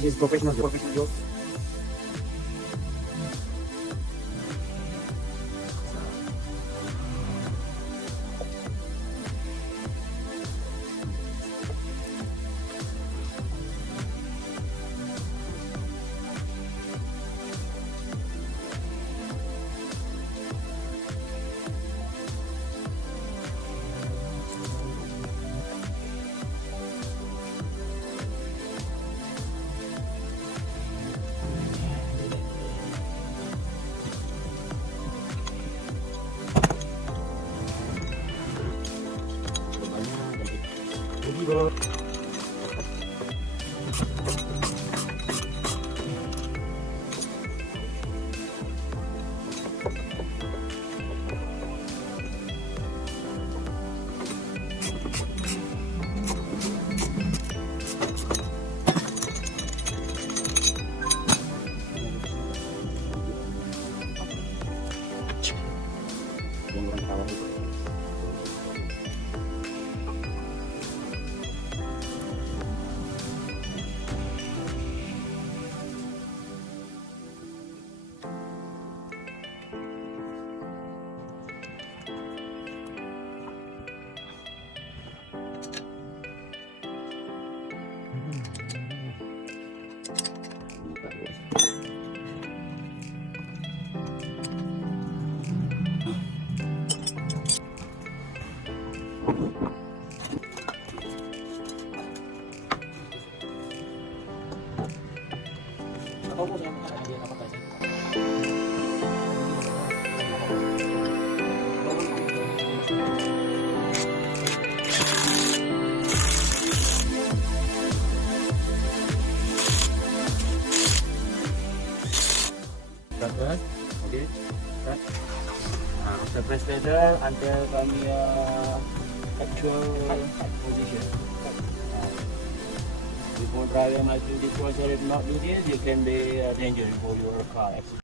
This is professional job. Bro. Press, okay. Press. After press pedal until from your actual position. Before driving, I think this was not do this, you can be dangerous for your car accident.